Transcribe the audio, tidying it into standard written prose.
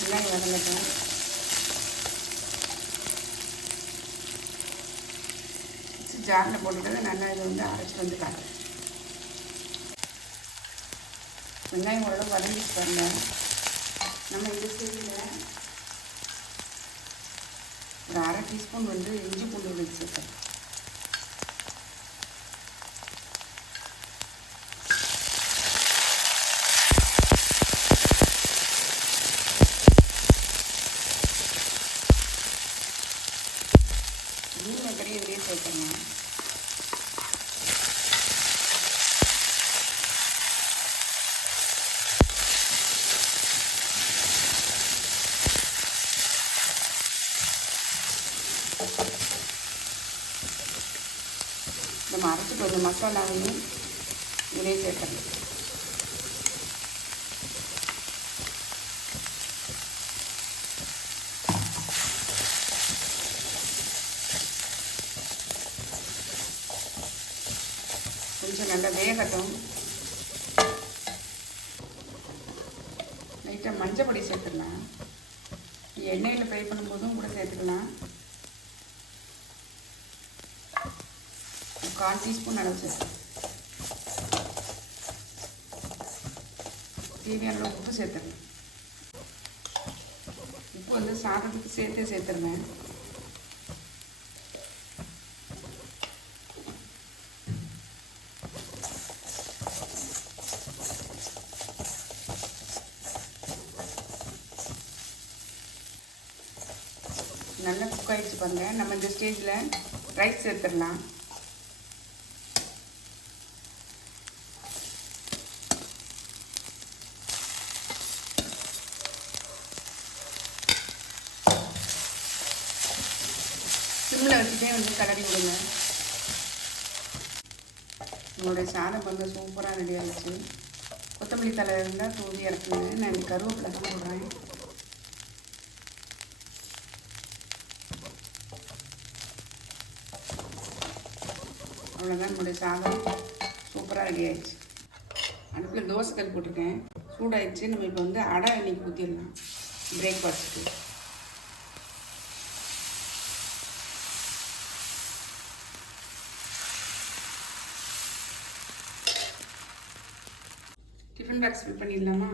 வெங்காயம் வதங்கட்டும். ஜாரில் போட்டுட்டு நல்லா இதை வந்து அரைச்சிட்டு வந்து காட்டுறேன். வெங்காயம் ஓரளவு வதங்கிட்டு பாருங்க. நம்ம இந்த ஸ்டேஜில் ஒரு 1/2 டீஸ்பூன் வந்து இஞ்சி பூண்டு விழுது சேர்த்தேன். மீன் மேக்கரையும் இதுலேயே சேர்த்துங்க. நம்ம அரைச்சிட்டு வந்த மசாலாவையும் இதிலே சேர்த்துறேன். கொஞ்சம் நல்லா வேகட்டும். லைட்டாக மஞ்சள் பொடி சேர்த்துக்கலாம். எண்ணெயில் ஃப்ரை பண்ணும்போதும் கூட சேர்த்துக்கலாம். 1/4 டீஸ்பூன் அளவு சேர்த்து தேவையான அளவு உப்பு சேர்த்துருங்க. உப்பு வந்து சாதத்துக்கு சேர்த்துருங்க. நல்லா குக் ஆகிடுச்சு பாருங்க. நம்ம இந்த ஸ்டேஜில் ரைஸ் சேர்த்துடலாம். சிம்மில் வச்சுட்டே வந்து கலரி விடுங்க. உங்களுடைய சாதம் வந்து சூப்பராக ரெடி ஆகிடுச்சு. கொத்தமல்லி தலை இருந்தால் தூவி இறக்குங்க. நான் இந்த கருவேப்பிலை தான் போடுறேன். அவ்வளோதான், நம்மளுடைய சாதம் சூப்பராக ரெடி ஆகிடுச்சு. அடுப்பில் தோசைக்கல் போட்டிருக்கேன், சூடாகிடுச்சு. நம்ம இப்போ வந்து அடை இன்னைக்கு ஊற்றிடலாம் பிரேக்ஃபாஸ்ட்டுக்கு. டிஃபன் பாக்ஸ் ஃபில் பண்ணிடலாமா?